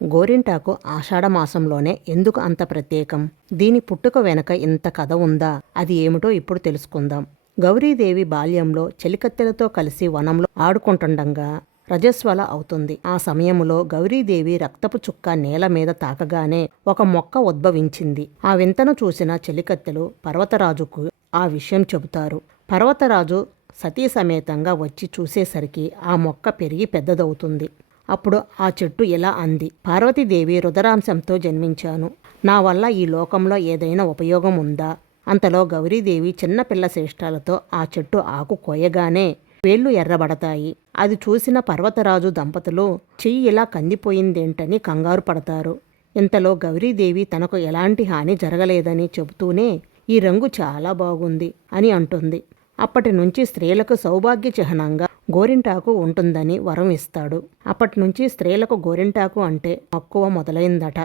గోరింటాకు ఆషాఢమాసంలోనే ఎందుకు అంత ప్రత్యేకం? దీని పుట్టుక వెనక ఇంత కథ ఉందా? అది ఏమిటో ఇప్పుడు తెలుసుకుందాం. గౌరీదేవి బాల్యంలో చెలికత్తెలతో కలిసి వనంలో ఆడుకుంటుండగా రజస్వల అవుతుంది. ఆ సమయంలో గౌరీదేవి రక్తపు చుక్క నేల మీద తాకగానే ఒక మొక్క ఉద్భవించింది. ఆ వింతను చూసిన చెలికత్తెలు పర్వతరాజుకు ఆ విషయం చెబుతారు. పర్వతరాజు సతీ సమేతంగా వచ్చి చూసేసరికి ఆ మొక్క పెరిగి పెద్దదవుతుంది. అప్పుడు ఆ చెట్టు ఇలా అంది: పార్వతీదేవి రుద్రాంశంతో జన్మించాను. నా వల్ల ఈ లోకంలో ఏదైనా ఉపయోగం ఉందా? అంతలో గౌరీదేవి చిన్నపిల్ల శ్రేష్టాలతో ఆ చెట్టు ఆకు కోయగానే వేళ్లు ఎర్రబడతాయి. అది చూసిన పర్వతరాజు దంపతులు చెయ్యి ఇలా కందిపోయిందేంటని కంగారు పడతారు. ఇంతలో గౌరీదేవి తనకు ఎలాంటి హాని జరగలేదని చెబుతూనే ఈ రంగు చాలా బాగుంది అని అంటుంది. అప్పటి నుంచి స్త్రీలకు సౌభాగ్య చిహ్నంగా గోరింటాకు ఉంటుందని వరం ఇస్తాడు. అప్పటి నుంచి స్త్రీలకు గోరింటాకు అంటే మక్కువ మొదలైందట.